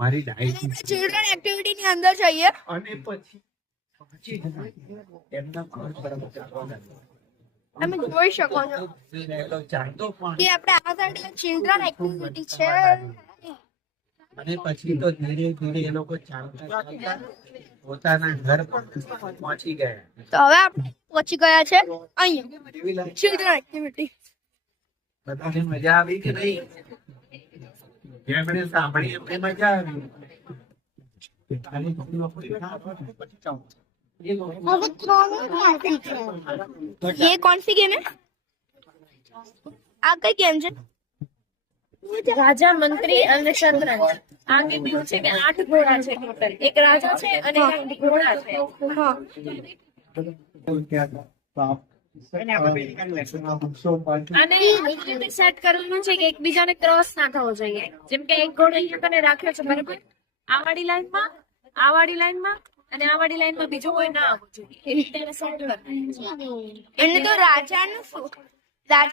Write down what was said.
મારી diet children activity ની અંદર જઈએ અને પછી એમના ઘર બરાબર ચાલવા લાગ્યા. તમે જોઈ શકો છો ચાલતો પણ કે આપણે આ સાઈડ ચિલ્ડ્રન એક્ટિવિટી છે અને પછી તો ધીરે ધીરે એ લોકો ચાલતા ચાલતા પોતાના ઘર પર પહોંચી ગયા. તો હવે આપણે પહોંચી ગયા છે અહીંયા ચિલ્ડ્રન એક્ટિવિટી. બધાને મજા આવી કે નહીં? જેમણે સાંભળી એમને મજા આવી. ये कौन सी गेम है? आ कई गेम છે? રાજા મંત્રી અને શતરંજ. આ ગેમ એવું છે કે 8 ઘોડા છે ટોટલ. એક રાજા છે અને 8 ઘોડા છે. હા અને સેટ કરવાનું છે કે એકબીજાને ક્રોસ ના થવો જોઈએ. જેમ કે એક ઘોડો અહીંયા કને રાખ્યો છે બરાબર, આ વાળી લાઈનમાં અને આ વાળી લાઈનમાં બીજો કોઈ ના આવવો જોઈએ. એ રીતે એને સેટ કરવાનું છે. એમને તો રાજાનું શું